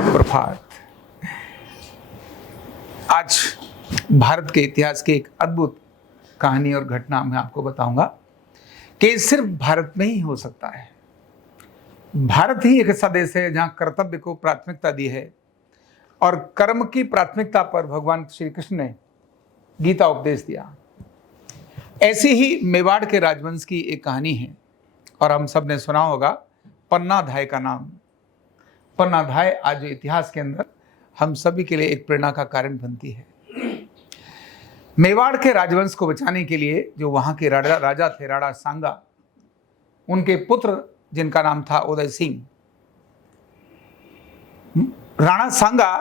सुप्रभात। आज भारत के इतिहास की एक अद्भुत कहानी और घटना मैं आपको बताऊंगा कि सिर्फ भारत में ही हो सकता है। भारत ही एक ऐसा देश है जहां कर्तव्य को प्राथमिकता दी है और कर्म की प्राथमिकता पर भगवान श्री कृष्ण ने गीता उपदेश दिया। ऐसी ही मेवाड़ के राजवंश की एक कहानी है और हम सब ने सुना होगा पन्नाधाय का नाम। पन्नाधाय आज इतिहास के अंदर हम सभी के लिए एक प्रेरणा का कारण बनती है। मेवाड़ के राजवंश को बचाने के लिए जो वहां के राजा थे, राणा सांगा, उनके पुत्र जिनका नाम था उदय सिंह। राणा सांगा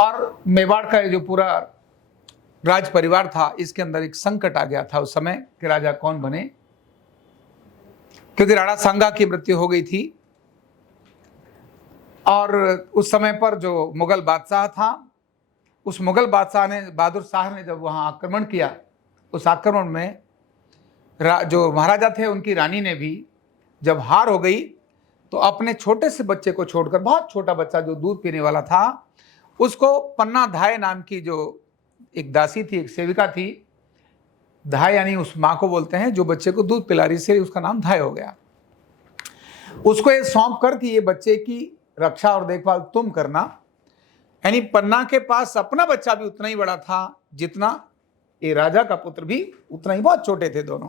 और मेवाड़ का जो पूरा राज परिवार था, इसके अंदर एक संकट आ गया था उस समय कि राजा कौन बने, क्योंकि राणा सांगा की मृत्यु हो गई थी और उस समय पर जो मुगल बादशाह था, उस मुगल बादशाह ने, बहादुर शाह ने जब वहां आक्रमण किया, उस आक्रमण में जो महाराजा थे उनकी रानी ने भी जब हार हो गई तो अपने छोटे से बच्चे को छोड़कर, बहुत छोटा बच्चा जो दूध पीने वाला था, उसको पन्नाधाय नाम की जो एक दासी थी, एक सेविका थी, धाय यानी उस माँ को बोलते हैं जो बच्चे को दूध पिला रही, से उसका नाम धाय हो गया। उसको ये सौंप कर कि ये बच्चे की रक्षा और देखभाल तुम करना। यानी पन्ना के पास अपना बच्चा भी उतना ही बड़ा था जितना ये राजा का पुत्र भी उतना ही, बहुत छोटे थे दोनों।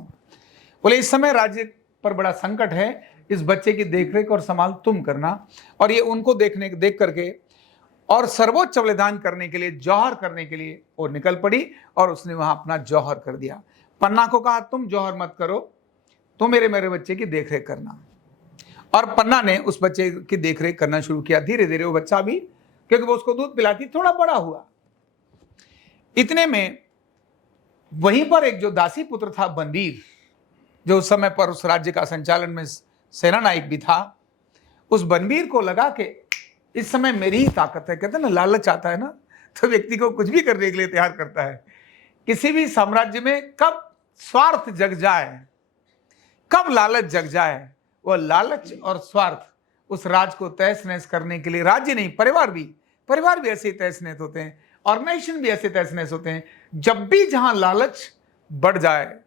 बोले इस समय राज्य पर बड़ा संकट है, इस बच्चे की देखरेख और संभाल तुम करना। और ये उनको देख करके और सर्वोच्च बलिदान करने के लिए, जौहर करने के लिए वो निकल पड़ी और उसने वहां अपना जौहर कर दिया। पन्ना को कहा तुम जौहर मत करो, तुम मेरे बच्चे की देखरेख करना। और पन्ना ने उस बच्चे की देखरेख करना शुरू किया। धीरे धीरे वो बच्चा भी, क्योंकि वो उसको दूध पिलाती, थोड़ा बड़ा हुआ। इतने में वहीं पर एक जो दासी पुत्र था बनवीर, जो उस समय पर उस राज्य का संचालन में सेनानायक भी था, उस बनवीर को लगा कि इस समय मेरी ही ताकत है। कहते हैं ना, लालच आता है ना तो व्यक्ति को कुछ भी करने के लिए तैयार करता है। किसी भी साम्राज्य में कब स्वार्थ जग जाए, कब लालच जग जाए, वो लालच और स्वार्थ उस राज को तहस नहस करने के लिए, राज्य नहीं परिवार भी ऐसे ही तहस नहस होते हैं, ऑर्गेनाइजेशन भी ऐसे तहस नहस होते हैं। जब भी जहां लालच बढ़ जाए,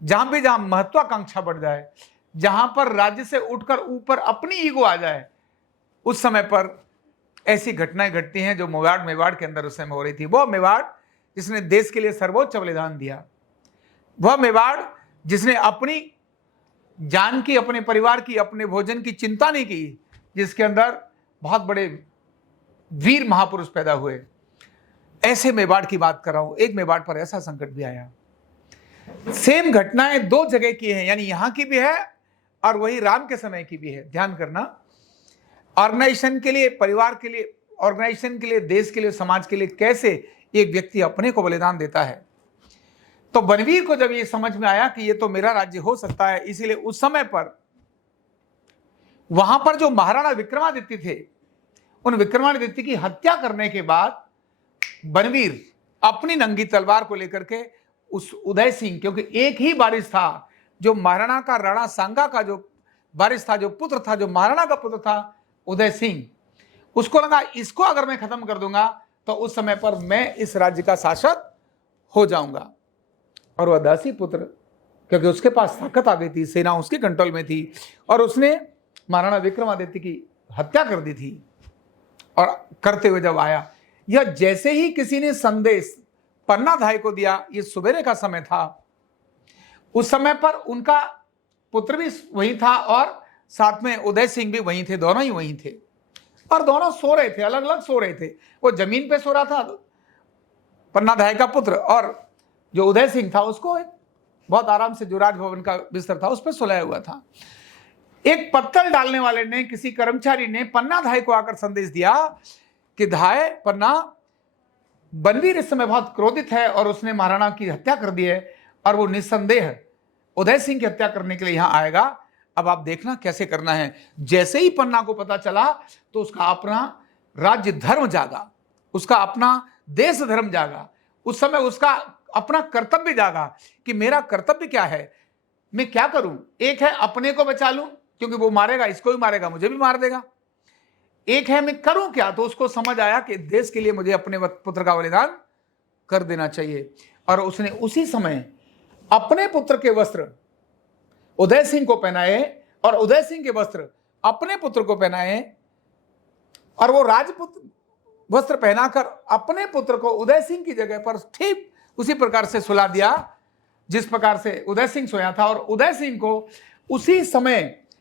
जहां महत्वाकांक्षा बढ़ जाए, जहां पर राज्य से उठकर ऊपर अपनी ईगो आ जाए, उस समय पर ऐसी घटनाएं घटती हैं जो मेवाड़ के अंदर उस समय हो रही थी। वो मेवाड़ जिसने देश के लिए सर्वोच्च बलिदान दिया, वह मेवाड़ जिसने अपनी जान की, अपने परिवार की, अपने भोजन की चिंता नहीं की, जिसके अंदर बहुत बड़े वीर महापुरुष पैदा हुए, ऐसे मेवाड़ की बात कर रहा हूं। एक मेवाड़ पर ऐसा संकट भी आया। सेम घटनाएं दो जगह की है, यानी यहां की भी है और वही राम के समय की भी है। ध्यान करना, ऑर्गेनाइजेशन के लिए, परिवार के लिए, ऑर्गेनाइजेशन के लिए, देश के लिए, समाज के लिए कैसे एक व्यक्ति अपने को बलिदान देता है। तो बनवीर को जब ये समझ में आया कि ये तो मेरा राज्य हो सकता है, इसीलिए उस समय पर वहां पर जो महाराणा विक्रमादित्य थे, उन विक्रमादित्य की हत्या करने के बाद बनवीर अपनी नंगी तलवार को लेकर के उस उदय सिंह, क्योंकि एक ही वारिस था जो महाराणा का, राणा सांगा का जो वारिस था, जो पुत्र था, जो महाराणा का पुत्र था उदय सिंह, उसको लगा इसको अगर मैं खत्म कर दूंगा तो उस समय पर मैं इस राज्य का शासक हो जाऊंगा। और वह दासी पुत्र, क्योंकि उसके पास ताकत आ गई थी, सेना उसके कंट्रोल में थी, और उसने महाराणा विक्रमादित्य की हत्या कर दी थी। और करते हुए जब आया, यह जैसे ही किसी ने संदेश पन्नाधाय को दिया, ये सवेरे का समय था, उस समय पर उनका पुत्र भी वहीं था और साथ में उदय सिंह भी वहीं थे, दोनों ही वहीं थे। और दोनों सो रहे थे, अलग अलग सो रहे थे। वो जमीन पे सो रहा था पन्नाधाय का पुत्र, और जो उदय सिंह था उसको बहुत आराम से जो राजभवन का बिस्तर था उस पर सुलाया हुआ था। एक पत्तल डालने वाले ने, किसी कर्मचारी ने पन्नाधाय को आकर संदेश दिया कि धाय, पन्ना, बनवीर इस समय बहुत क्रोधित है और उसने महाराणा की हत्या कर दी है और वो निस्संदेह उदय सिंह की हत्या करने के लिए यहां आएगा। अब आप देखना कैसे करना है। जैसे ही पन्ना को पता चला तो उसका अपना राज्य धर्म जागा, उसका अपना देश धर्म जागा, उस समय उसका अपना कर्तव्य जागा कि मेरा कर्तव्य क्या है, मैं क्या करूं। एक है अपने को बचा लूं, क्योंकि वो मारेगा, इसको भी मारेगा, मुझे भी मार देगा। एक है मैं करूं क्या, तो उसको समझ आया कि देश के लिए मुझे अपने पुत्र का बलिदान कर देना चाहिए। और उसने उसी समय अपने पुत्र के वस्त्र उदय सिंह को पहनाए और उदय सिंह के वस्त्र अपने पुत्र को पहनाए, और वो राजपुत्र वस्त्र पहनाकर अपने पुत्र को उदय सिंह की जगह पर ठीक उसी प्रकार से सुला दिया जिस प्रकार से उदय सिंह सोया था। और उदय सिंह को उसी समय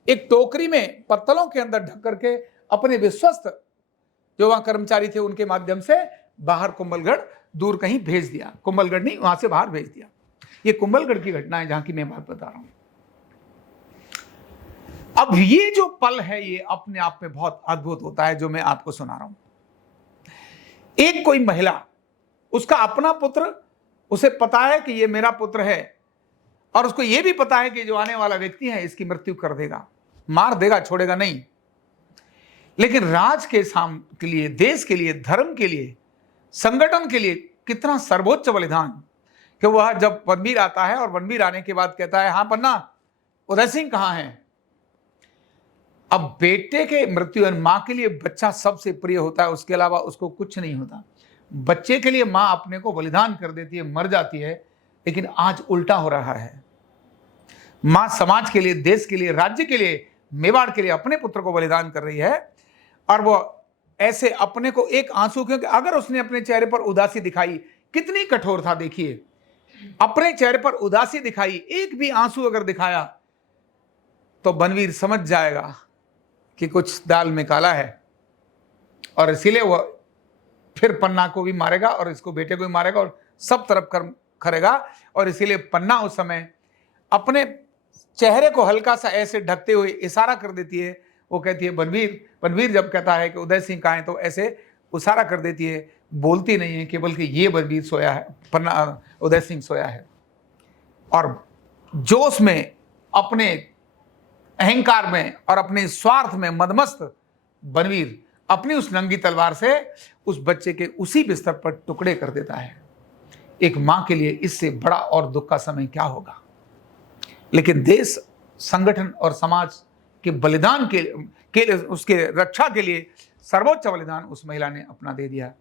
एक टोकरी में पत्तलों के अंदर ढक करके अपने विश्वस्त जो वहां कर्मचारी थे उनके माध्यम से बाहर कुंभलगढ़ दूर कहीं भेज दिया। कुंभलगढ़ नहीं, वहां से बाहर भेज दिया। ये कुंभलगढ़ की घटना है जहां की मैं बात बता रहा हूं। अब ये जो पल है ये अपने आप में बहुत अद्भुत होता है जो मैं आपको सुना रहा हूं। एक कोई महिला, उसका अपना पुत्र, उसे पता है कि ये मेरा पुत्र है, और उसको ये भी पता है कि जो आने वाला व्यक्ति है इसकी मृत्यु कर देगा, मार देगा, छोड़ेगा नहीं। लेकिन राज के के लिए, देश के लिए, धर्म के लिए, संगठन के लिए कितना सर्वोच्च बलिदान कि वह जब वनवीर आता है और वनवीर आने के बाद कहता है, हाँ पन्ना, उदय सिंह कहां है। अब बेटे के मृत्यु, मां के लिए बच्चा सबसे प्रिय होता है, उसके अलावा उसको कुछ नहीं होता। बच्चे के लिए मां अपने को बलिदान कर देती है, मर जाती है। लेकिन आज उल्टा हो रहा है, मां समाज के लिए, देश के लिए, राज्य के लिए, मेवाड़ के लिए अपने पुत्र को बलिदान कर रही है। और वो ऐसे अपने को एक आंसू, क्योंकि अगर उसने अपने चेहरे पर उदासी दिखाई, कितनी कठोर था देखिए, अपने चेहरे पर उदासी दिखाई, एक भी आंसू अगर दिखाया तो बनवीर समझ जाएगा कि कुछ दाल में काला है, और इसीलिए वह फिर पन्ना को भी मारेगा और इसको, बेटे को भी मारेगा और सब तरफ करेगा। और इसीलिए पन्ना उस समय अपने चेहरे को हल्का सा ऐसे ढकते हुए इशारा कर देती है। वो कहती है बनवीर, बनवीर जब कहता है कि उदय सिंह कहाँ है तो ऐसे इशारा कर देती है, बोलती नहीं है, केवल कि ये बनवीर सोया है, पन्ना उदय सिंह सोया है। और जोश में, अपने अहंकार में और अपने स्वार्थ में मदमस्त बनवीर अपनी उस नंगी तलवार से उस बच्चे के उसी बिस्तर पर टुकड़े कर देता है। एक मां के लिए इससे बड़ा और दुख का समय क्या होगा। लेकिन देश, संगठन और समाज के बलिदान के उसके रक्षा के लिए सर्वोच्च बलिदान उस महिला ने अपना दे दिया।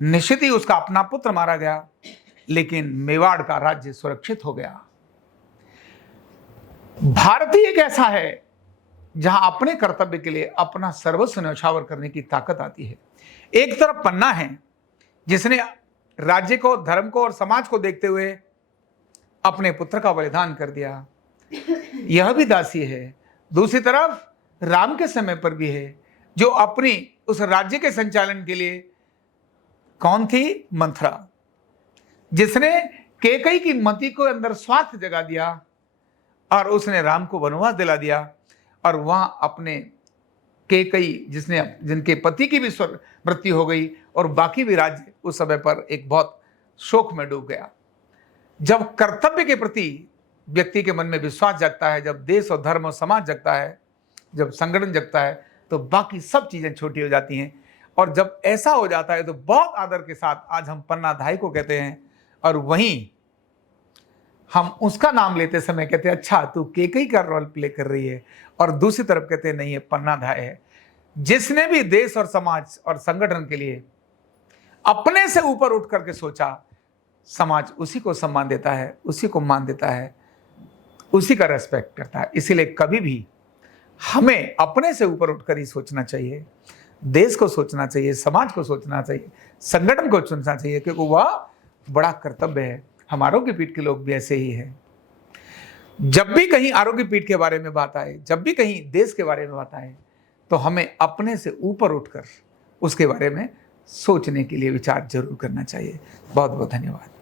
निश्चित ही उसका अपना पुत्र मारा गया, लेकिन मेवाड़ का राज्य सुरक्षित हो गया। भारतीय एक ऐसा है जहां अपने कर्तव्य के लिए अपना सर्वस्व न्यौछावर करने की ताकत आती है। एक तरफ पन्ना है जिसने राज्य को, धर्म को और समाज को देखते हुए अपने पुत्र का बलिदान कर दिया, यह भी दासी है। दूसरी तरफ राम के समय पर भी है जो अपनी उस राज्य के संचालन के लिए, कौन थी, मंथरा, जिसने कैकेयी की मति को अंदर स्वार्थ जगा दिया और उसने राम को वनवास दिला दिया। और वहां अपने कैकेयी, जिनके पति की भी मृत्यु हो गई, और बाकी भी राज्य उस समय पर एक बहुत शोक में डूब गया। जब कर्तव्य के प्रति व्यक्ति के मन में विश्वास जगता है, जब देश और धर्म और समाज जगता है, जब संगठन जगता है, तो बाकी सब चीजें छोटी हो जाती हैं। और जब ऐसा हो जाता है तो बहुत आदर के साथ आज हम पन्ना धाई को कहते हैं, और वहीं हम उसका नाम लेते समय कहते हैं अच्छा तू कैकेयी का रोल प्ले कर रही है, और दूसरी तरफ कहते हैं नहीं, ये पन्ना धाय है। जिसने भी देश और समाज और संगठन के लिए अपने से ऊपर उठ करके सोचा, समाज उसी को सम्मान देता है, उसी को मान देता है, उसी का रेस्पेक्ट करता है। इसीलिए कभी भी हमें अपने से ऊपर उठकर ही सोचना चाहिए, देश को सोचना चाहिए, समाज को सोचना चाहिए, संगठन को चुनना चाहिए, क्योंकि वह बड़ा कर्तव्य है। हम आरोग्य पीठ के लोग भी ऐसे ही हैं। जब भी कहीं आरोग्य पीठ के बारे में बात आए, जब भी कहीं देश के बारे में बात आए, तो हमें अपने से ऊपर उठकर उसके बारे में सोचने के लिए विचार जरूर करना चाहिए। बहुत बहुत धन्यवाद।